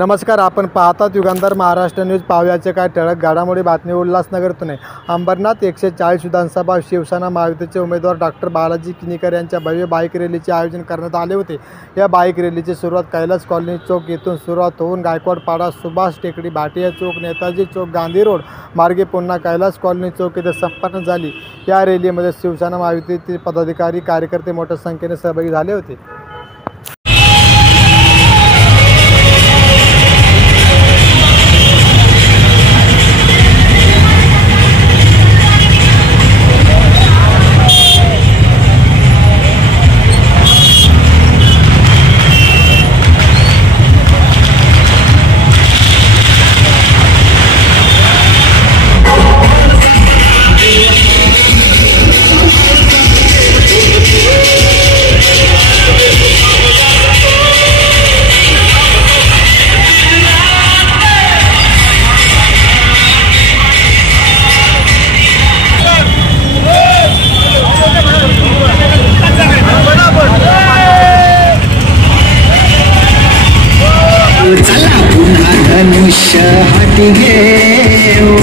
नमस्कार, आपण पाहतात युगंधर महाराष्ट्र न्यूज. पाहुयाचे काय ठळक घडामोडी बातमी. उल्हासनगरतून अंबरनाथ 140 विधानसभा शिवसेना महायुतीचे उमेदवार डॉक्टर बालाजी किनीकर यांच्या भव्य बाईक रॅलीचे आयोजन करण्यात आले होते. या बाईक रॅलीची सुरुवात कैलास कॉलनी चौक येथून सुरुवात होऊन गायकवाड पाडा, सुभाष टेकडी, भाटिया चौक, नेताजी चौक, गांधी रोड मार्गे पुन्हा कैलास कॉलनी चौक येथे संपन्न झाली. या रॅलीमध्ये शिवसेना महायुतीतील पदाधिकारी, कार्यकर्ते मोठ्या संख्येने सहभागी झाले होते. चला पुन्हा धनुष्य हाती घेऊ,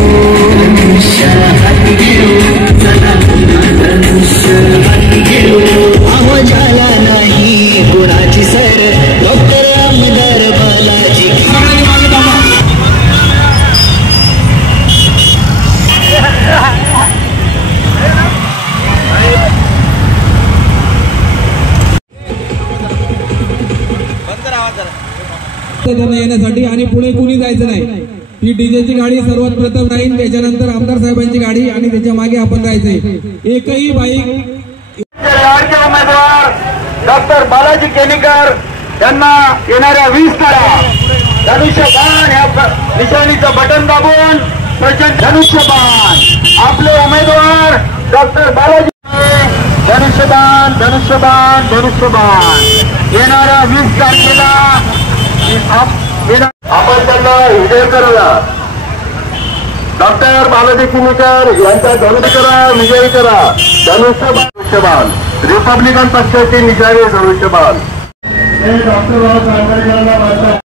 धनुष्य हाती घेऊ, चला पुन्हा धनुष्य हाती घेऊ. अहो झाला नाही गुणाची सर, डॉक्टर आमदार बालाजी. त्यांना येण्यासाठी आणि पुढे कुणी जायचं नाही. ही डीजेची गाडी सर्वात प्रथम राहील, त्याच्यानंतर आमदार साहेबांची गाडी आणि त्याच्या मागे आपण जायचंय. एकही बाईक लाडके उमेदवार डॉक्टर बालाजी केनीकर यांना येणाऱ्या 20 तारा धनुष्यबाण या निशाणीचं बटन दाबून प्रचंड धनुष्यबाण. आपले उमेदवार डॉक्टर बालाजी धनुष्यबाण, धनुष्यबाण, धनुष्यबाण. येणाऱ्या 20 तारखेला आपण त्यांना विजय करायला डॉक्टर बालाजी किनीकर यांचा धनुष्य करा, विजयी करा. धनुष्यबाण रिपब्लिकन पक्षाची निशाणी धनुष्यबाण. डॉक्टर